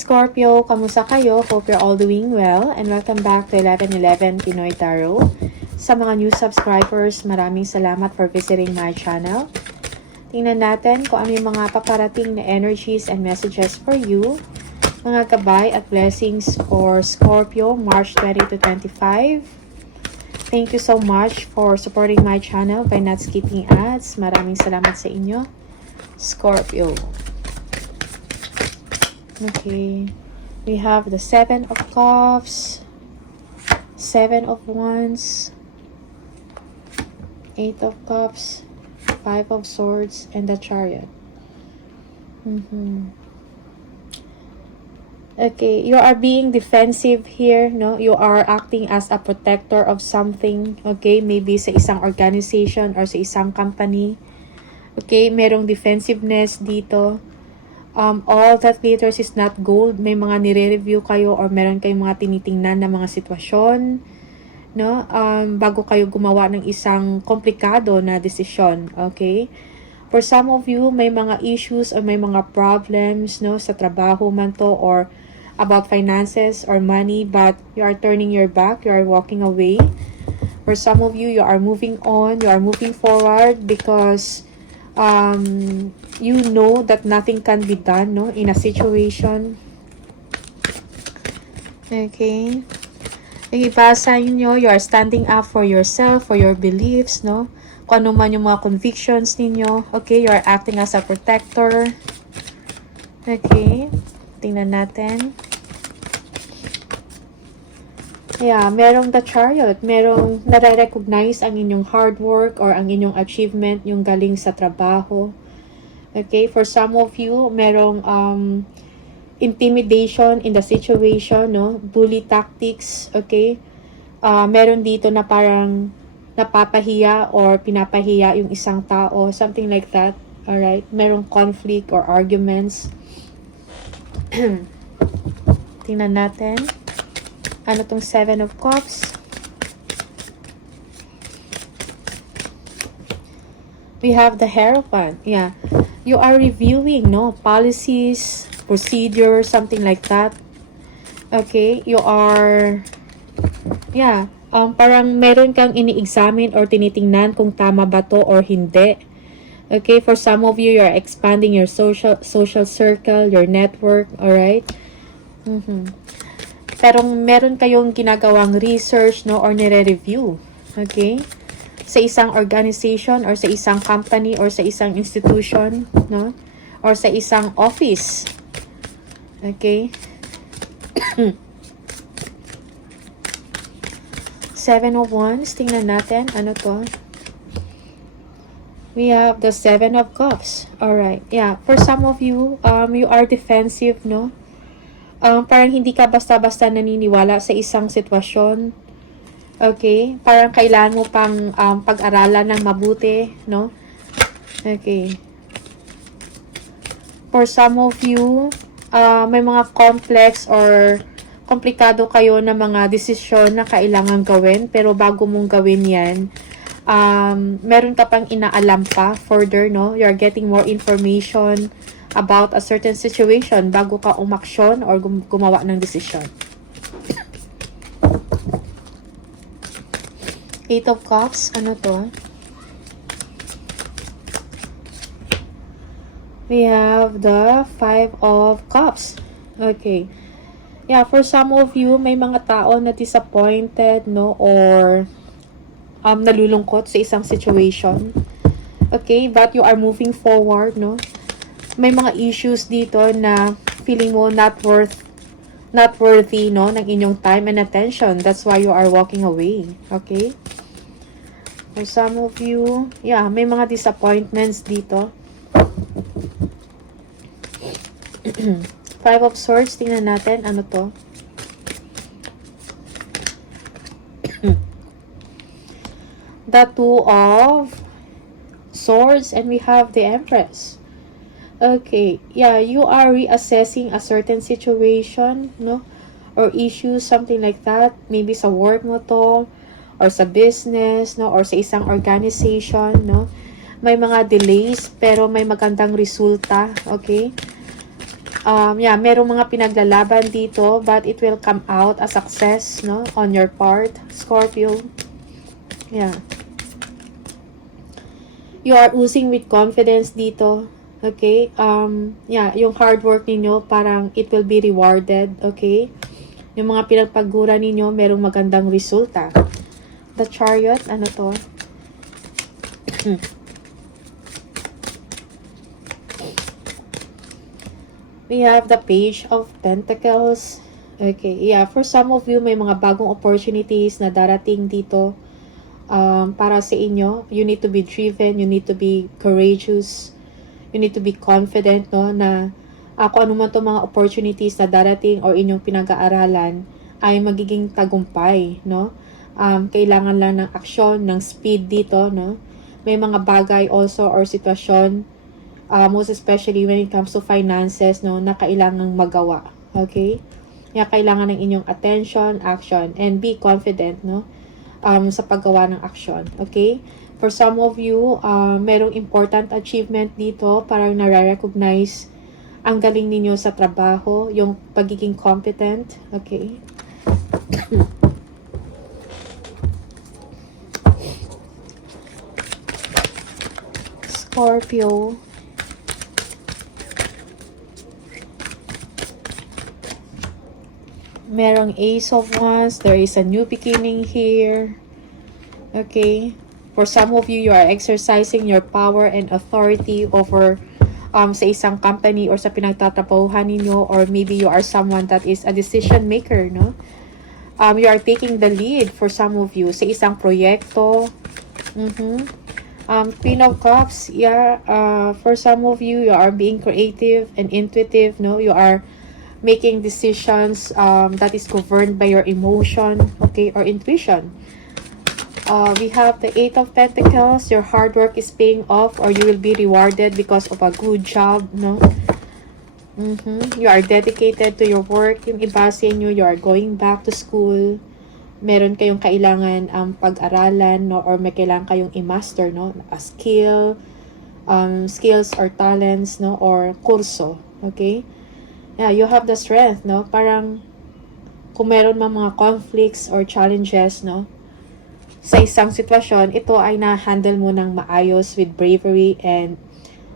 Scorpio, kamusta kayo? Hope you're all doing well and welcome back to 1111 Pinoy Tarot. Sa mga new subscribers, maraming salamat for visiting my channel. Tingnan natin kung ano yung mga paparating na energies and messages for you. Mga gabay at blessings for Scorpio, March 20 to 25. Thank you so much for supporting my channel by not skipping ads. Maraming salamat sa inyo, Scorpio. Okay, we have the 7 of Cups, 7 of Wands, 8 of Cups, 5 of Swords, and the Chariot. Okay, you are being defensive here, no? You are acting as a protector of something, okay? Maybe sa isang organization or sa isang company. Okay, merong defensiveness dito. All that glitters is not gold. May mga nire-review kayo or meron kayong mga tinitingnan na mga sitwasyon, no? Bago kayo gumawa ng isang komplikado na desisyon, okay? For some of you, may mga issues or may mga problems, no? Sa trabaho man to or about finances or money, but you are turning your back, you are walking away. For some of you, you are moving on, you are moving forward because you know that nothing can be done, no, in a situation. Okay. Ibasa nyo, you are standing up for yourself, for your beliefs, no? Kung ano man yung mga convictions ninyo. Okay, you are acting as a protector. Okay. Tingnan natin. Yeah, merong the Chariot. Merong nare-recognize ang inyong hard work or ang inyong achievement, yung galing sa trabaho. Okay, for some of you, merong intimidation in the situation, no? Bully tactics, okay? Meron dito na parang napapahiya or pinapahiya yung isang tao, something like that. Alright, merong conflict or arguments. Tingnan natin. Ano tong 7 of Cups? We have the Hierophant. Yeah. You are reviewing, no? Policies, procedures, something like that. Okay. You are, yeah. Parang meron kang ini-examine or tinitingnan kung tama ba to or hindi. Okay. For some of you, you are expanding your social circle, your network. Alright? Pero meron kayong ginagawang research, no, or nire-review, okay? Sa isang organization or sa isang company or sa isang institution, no? Or sa isang office. Okay? 7 of Wands, tingnan natin, ano to? We have the 7 of Cups. Alright, yeah. For some of you, you are defensive, no? Parang hindi ka basta-basta naniniwala sa isang sitwasyon. Okay? Parang kailangan mo pang pag-aralan ng mabuti, no? Okay. For some of you, may mga complex or komplikado kayo na mga desisyon na kailangan gawin. Pero bago mong gawin yan, meron ka pang inaalam pa further, no? You're getting more information about a certain situation bago ka umaksyon or gumawa ng desisyon. 8 of Cups, ano to? We have the 5 of Cups. Okay. Yeah, for some of you, may mga tao na disappointed, no, or nalulungkot sa isang situation. Okay, but you are moving forward, no? May mga issues dito na feeling mo not worthy, no, ng inyong time and attention. That's why you are walking away. Okay? For some of you, yeah, may mga disappointments dito. 5 of Swords, tingnan natin, ano to? The 2 of Swords, and we have the Empress. Okay, yeah, you are reassessing a certain situation, no? Or issues, something like that. Maybe sa work mo to, or sa business, no? Or sa isang organization, no? May mga delays, pero may magandang resulta, okay? Yeah, merong mga pinaglalaban dito, but it will come out a success, no, on your part, Scorpio. Yeah. You are oozing with confidence dito. Okay? Yeah, yung hard work ninyo, parang it will be rewarded. Okay? Yung mga pinagpagura ninyo, merong magandang resulta. The Chariot, ano to? We have the Page of Pentacles. Okay, yeah, for some of you, may mga bagong opportunities na darating dito. Para sa inyo, you need to be driven, you need to be courageous, you need to be confident, no, na kung ano man itong mga opportunities na darating or inyong pinag-aaralan ay magiging tagumpay, no. Kailangan lang ng aksyon, ng speed dito, no. May mga bagay also or sitwasyon, most especially when it comes to finances, no, na kailangang magawa. Okay? Kaya kailangan ng inyong attention, action, and be confident, no, sa paggawa ng action. Okay? For some of you, merong important achievement dito, parang nare-recognize ang galing ninyo sa trabaho, yung pagiging competent. Okay? Scorpio. Merong Ace of Wands. There is a new beginning here. Okay? For some of you, you are exercising your power and authority over sa isang company or sa pinagtatrabahuhan ninyo, or maybe you are someone that is a decision maker, no? You are taking the lead for some of you sa isang proyekto. Queen of Cups, yeah, for some of you, you are being creative and intuitive, no? You are making decisions that is governed by your emotion, okay, or intuition. We have the Eight of Pentacles. Your hard work is paying off, or you will be rewarded because of a good job, no? You are dedicated to your work. Yung iba sa inyo, you are going back to school. Meron kayong kailangan pag-aralan, no, or may kailangan kayong i-master, no, a skill, skills or talents, no, or kurso, okay? Yeah, you have the strength, no? Parang kung meron mang mga conflicts or challenges, no, sa isang sitwasyon, ito ay na-handle mo ng maayos with bravery and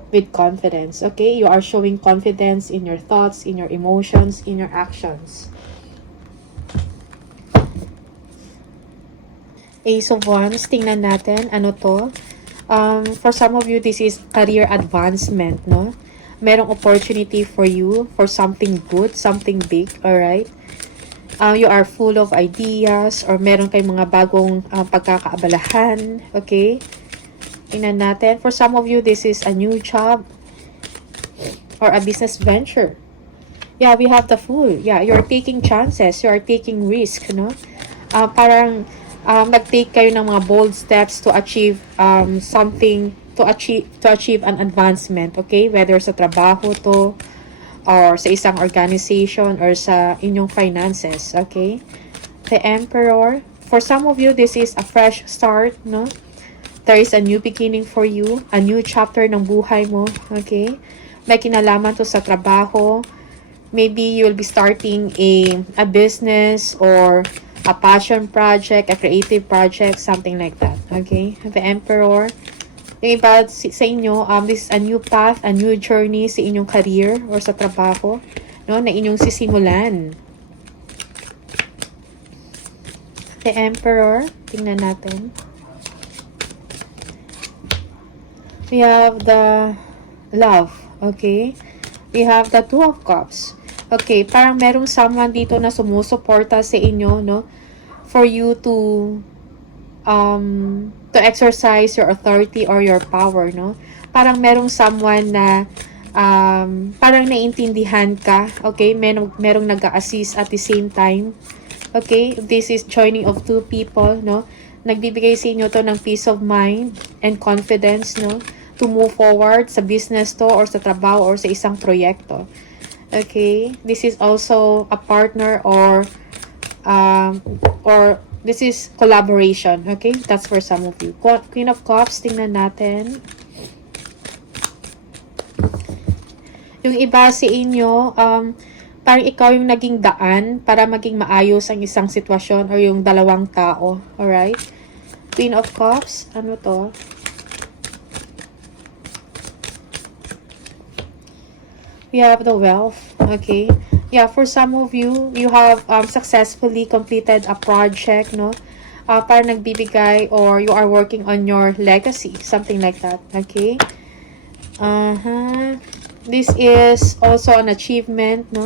with confidence. Okay? You are showing confidence in your thoughts, in your emotions, in your actions. Ace of Wands, tingnan natin, ano to? For some of you, this is career advancement, no? Merong opportunity for you for something good, something big, alright? You are full of ideas, or meron kayong mga bagong pagkakaabalahan, okay? Tingnan natin. For some of you, this is a new job or a business venture. Yeah, we have the Fool. Yeah, you're taking chances, you are taking risk, no? Parang nag-take kayo ng mga bold steps to achieve something, to achieve an advancement, okay? Whether sa trabaho to, or sa isang organization, or sa inyong finances, okay? The Emperor. For some of you, this is a fresh start, no? There is a new beginning for you, a new chapter ng buhay mo, okay? May kinalaman to sa trabaho. Maybe you'll be starting a business, or a passion project, a creative project, something like that, okay? The Emperor. Yung iba sa inyo, this is a new path, a new journey sa inyong career or sa trabaho, no, na inyong sisimulan. The Emperor, tingnan natin. We have the Love, okay? We have the Two of Cups. Okay, parang merong someone dito na sumusuporta sa inyo, no? For you to exercise your authority or your power, no? Parang merong someone na parang naiintindihan ka, okay? Merong nag-a-assist at the same time. Okay? This is joining of two people, no? Nagbibigay sa inyo to ng peace of mind and confidence, no? To move forward sa business to, or sa trabaho, or sa isang proyekto. Okay? This is also a partner, or this is collaboration. Okay? That's for some of you. Queen of Cups, tingnan natin. Yung iba sa inyo, parang ikaw yung naging daan para maging maayos ang isang sitwasyon or yung dalawang tao. Alright? Queen of Cups. Ano to? We have the Wealth. Okay? Yeah, for some of you, you have successfully completed a project, no? Para nagbibigay or you are working on your legacy. Something like that. Okay? This is also an achievement, no?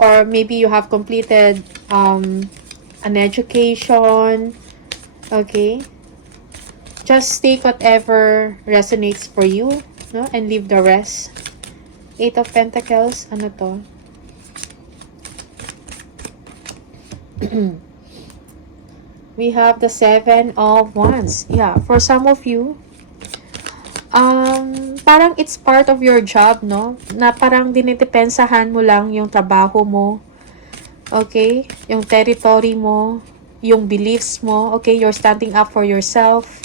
Or maybe you have completed an education. Okay? Just take whatever resonates for you, no? And leave the rest. Eight of Pentacles. Ano to? We have the Seven of Wands. Yeah, for some of you, parang it's part of your job, no? Na parang dinidepensahan mo lang yung trabaho mo. Okay? Yung territory mo, yung beliefs mo. Okay? You're standing up for yourself.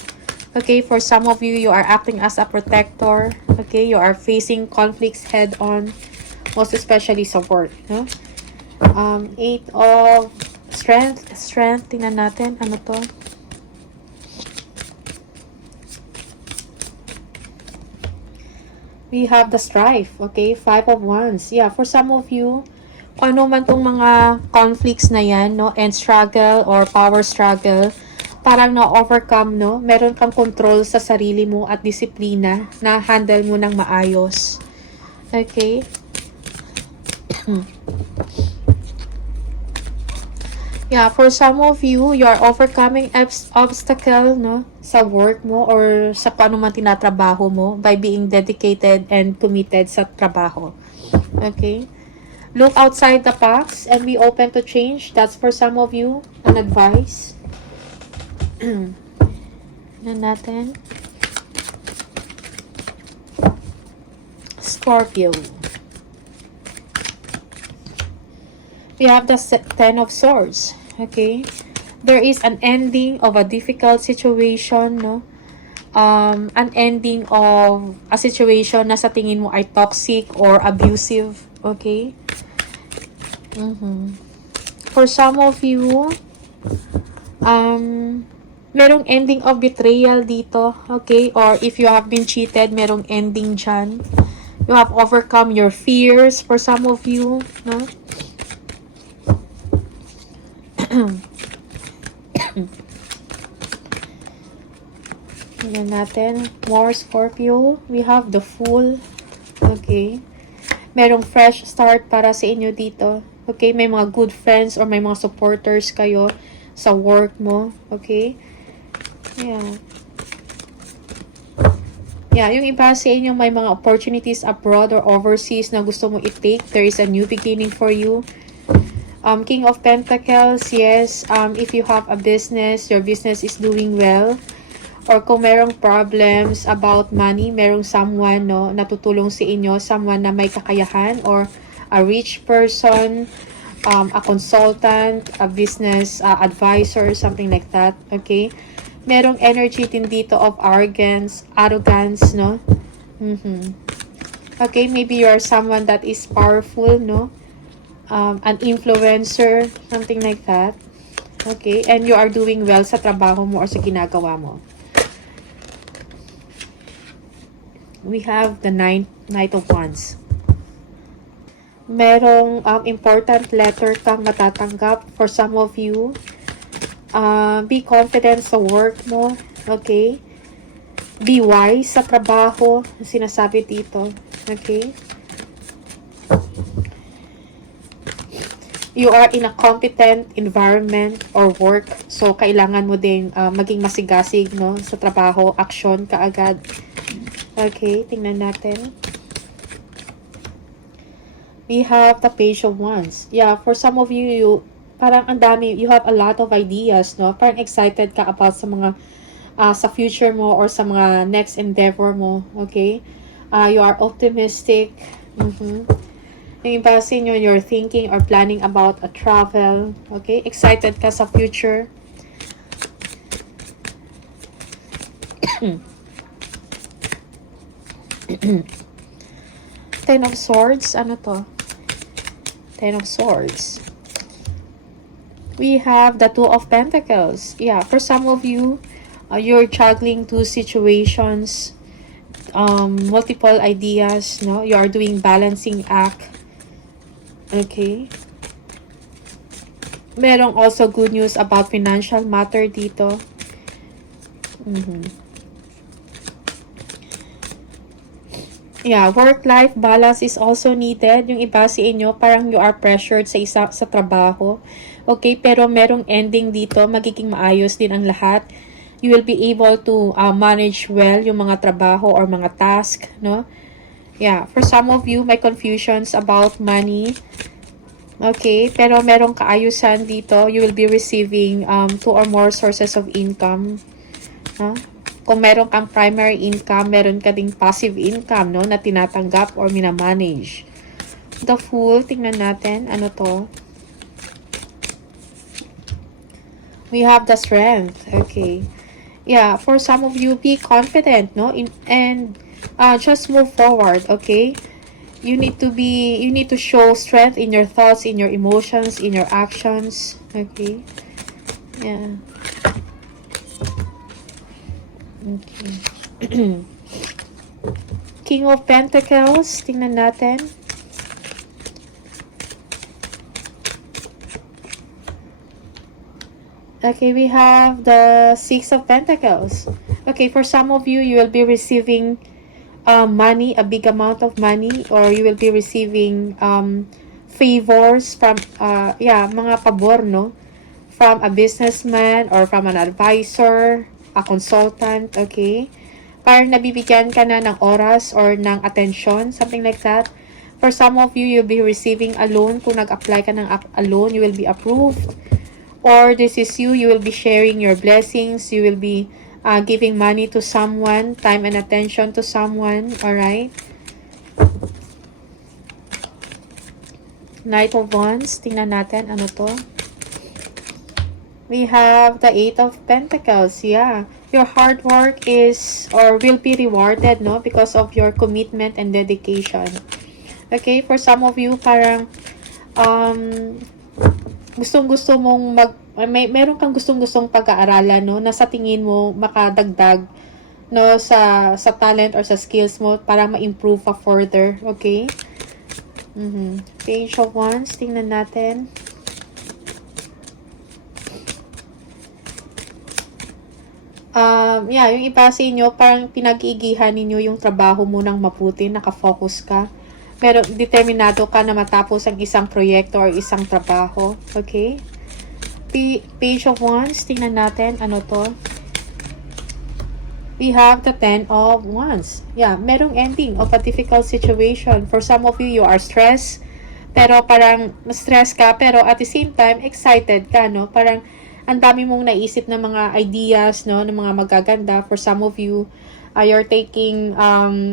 Okay? For some of you, you are acting as a protector. Okay? You are facing conflicts head-on. Most especially sa work, no? Eight of Strength. Tingnan natin. Ano to? We have the Strife. Okay? Five of Wands. Yeah, for some of you, kung ano man tong mga conflicts na yan, no? And struggle or power struggle, parang na-overcome, no? Meron kang control sa sarili mo at disiplina na handle mo ng maayos. Okay? Yeah, for some of you, you are overcoming obstacle, no, sa work mo or sa kung ano man tinatrabaho mo by being dedicated and committed sa trabaho. Okay? Look outside the box and be open to change. That's for some of you, an advice. Ano natin? Scorpio. We have the Ten of Swords. Okay? There is an ending of a difficult situation, no? An ending of a situation na sa tingin mo ay toxic or abusive. Okay? For some of you, merong ending of betrayal dito. Okay? Or if you have been cheated, merong ending dyan. You have overcome your fears for some of you, no? Tingnan natin. More Scorpio. We have the Fool. Okay. Merong fresh start para sa inyo dito. Okay. May mga good friends or may mga supporters kayo sa work mo. Okay. Yeah. Yeah, yung iba sa inyo may mga opportunities abroad or overseas na gusto mo i-take. There is a new beginning for you. King of Pentacles, yes, if you have a business, your business is doing well. Or kung merong problems about money, merong someone, no, natutulong sa inyo, someone na may kakayahan or a rich person, a consultant, a business advisor, something like that, okay? Merong energy din dito of arrogance, no? Okay, maybe you are someone that is powerful, no? An influencer, something like that. Okay, and you are doing well sa trabaho mo or sa ginagawa mo. We have the Knight of Wands. Merong important letter kang matatanggap for some of you. Be confident sa work mo. Okay? Be wise sa trabaho. Sinasabi dito. Okay? You are in a competent environment or work. So, kailangan mo ding maging masigasig, no? Sa trabaho, action kaagad. Okay, tingnan natin. We have the Page of Wands. Yeah, for some of you, parang ang dami, you have a lot of ideas, no? Parang excited ka about sa mga, sa future mo or sa mga next endeavor mo. Okay? You are optimistic. Yung iba sa inyo, you're thinking or planning about a travel. Okay? Excited ka sa future. Ten of Swords. Ano to? Ten of Swords. We have the Two of Pentacles. Yeah, for some of you, you're juggling two situations, multiple ideas, no? You are doing balancing act. Okay. Merong also good news about financial matter dito. Yeah, work-life balance is also needed. Yung iba sa inyo, parang you are pressured sa trabaho. Okay, pero merong ending dito, magiging maayos din ang lahat. You will be able to manage well yung mga trabaho or mga task, no? Yeah, for some of you, may confusions about money. Okay, pero merong kaayusan dito. You will be receiving 2 or more sources of income. No? Kung meron kang primary income, meron ka ding passive income, no, na tinatanggap or minamanage. The Fool, tingnan natin, ano to? We have the Strength, okay. Yeah, for some of you, be confident, no, and just move forward, okay. You need to show strength in your thoughts, in your emotions, in your actions, okay. Yeah. Okay. King of Pentacles, tingnan natin. Okay, we have the Six of Pentacles. Okay, for some of you, you will be receiving money, a big amount of money, or you will be receiving favors from, mga pabor, no? From a businessman or from an advisor, a consultant, okay? Parang nabibigyan ka na ng oras or ng attention, something like that. For some of you, you'll be receiving a loan. Kung nag-apply ka ng a loan, you will be approved. Or this is you will be sharing your blessings. You will be giving money to someone, time and attention to someone, alright? Knight of Wands, tingnan natin, ano to? We have the Eight of Pentacles. Yeah. Your hard work is or will be rewarded, no? Because of your commitment and dedication. Okay? For some of you, parang gustong-gusto mong meron kang gustong-gustong pag-aaralan, no? Na sa tingin mo makadagdag, no? Sa talent or sa skills mo para ma-improve pa further. Okay? Page of Wands. Tingnan natin. Yung iba sa inyo, parang pinag-iigihan ninyo yung trabaho mo ng maputi, nakafocus ka. Pero determinado ka na matapos ang isang proyekto or isang trabaho. Okay? Page of Wands, tingnan natin, ano to? We have the Ten of Wands. Yeah, merong ending of a difficult situation. For some of you, you are stressed. Pero parang stress ka, pero at the same time, excited ka, no? Parang ang dami mong naisip na mga ideas, no, ng mga magaganda. For some of you, you're taking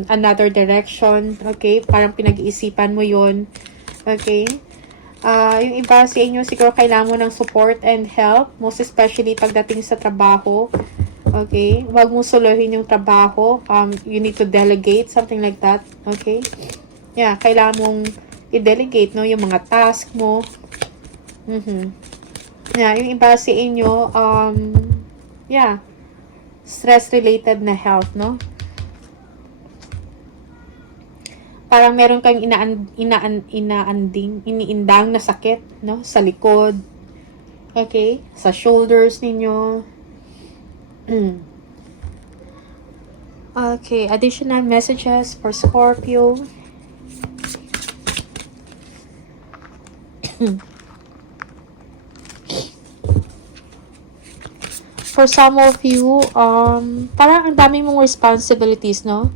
another direction, okay? Parang pinag-iisipan mo yon, okay? Yung iba sa inyo, siguro kailangan mo ng support and help, most especially pagdating sa trabaho, okay? Huwag mo solohin yung trabaho. You need to delegate, something like that, okay? Yeah, kailangan mong i-delegate, no, yung mga task mo. Yeah, yung iba sa inyo, stress-related na health, no? Parang meron kang iniindang na sakit, no? Sa likod. Okay? Sa shoulders ninyo. Okay, additional messages for Scorpio. For some of you, parang ang dami mong responsibilities, no?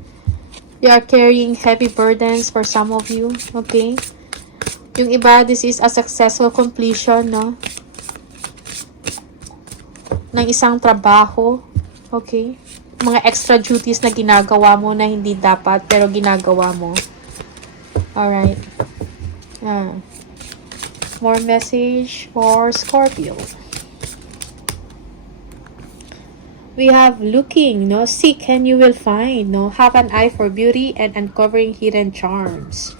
You are carrying heavy burdens for some of you, okay? Yung iba, this is a successful completion, no? Ng isang trabaho, okay? Mga extra duties na ginagawa mo na hindi dapat, pero ginagawa mo. Alright. More message for Scorpio. We have looking, no? Seek and you will find, no? Have an eye for beauty and uncovering hidden charms.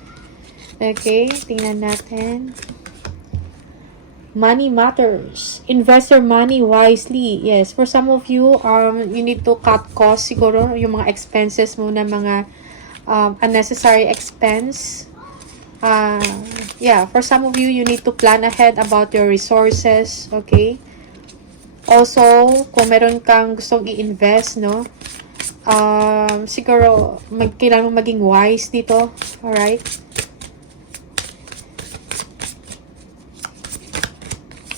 Okay, tingnan natin. Money matters. Invest your money wisely. Yes, for some of you, you need to cut costs siguro, yung mga expenses mo na mga unnecessary expense. Yeah, for some of you, you need to plan ahead about your resources, okay? Also, kung meron kang gustong i-invest, no? Siguro, kailangan maging wise dito. Alright?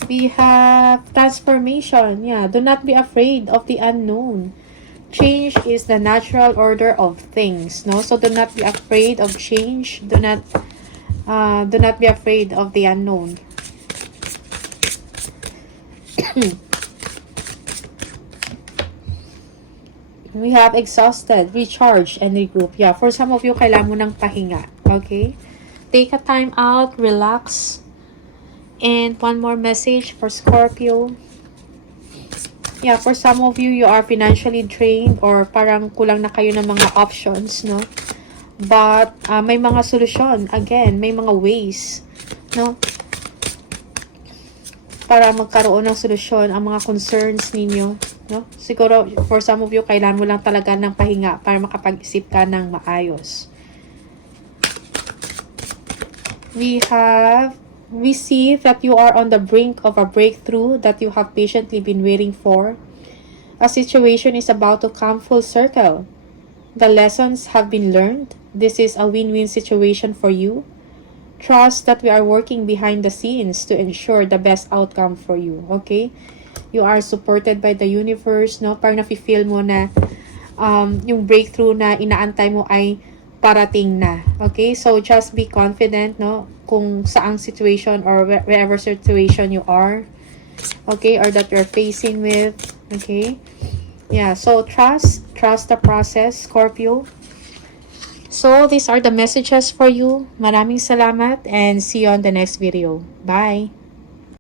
We have transformation. Yeah, do not be afraid of the unknown. Change is the natural order of things, no? So, do not be afraid of change. Do not be afraid of the unknown. We have exhausted, recharge, and regroup. Yeah, for some of you, kailangan mo ng pahinga. Okay? Take a time out, relax. And one more message for Scorpio. Yeah, for some of you, you are financially drained or parang kulang na kayo ng mga options, no? But, may mga solusyon. Again, may mga ways, no? Para magkaroon ng solusyon ang mga concerns ninyo. No? Siguro, for some of you, kailangan mo lang talaga ng pahinga para makapag-isip ka ng maayos. We see that you are on the brink of a breakthrough that you have patiently been waiting for. A situation is about to come full circle. The lessons have been learned. This is a win-win situation for you. Trust that we are working behind the scenes to ensure the best outcome for you. Okay? You are supported by the universe, no? Parang nafe-feel mo na yung breakthrough na inaantay mo ay parating na. Okay? So, just be confident, no? Kung saang situation or wherever situation you are. Okay? Or that you're facing with. Okay? Yeah. So, trust the process, Scorpio. So, these are the messages for you. Maraming salamat and see you on the next video. Bye!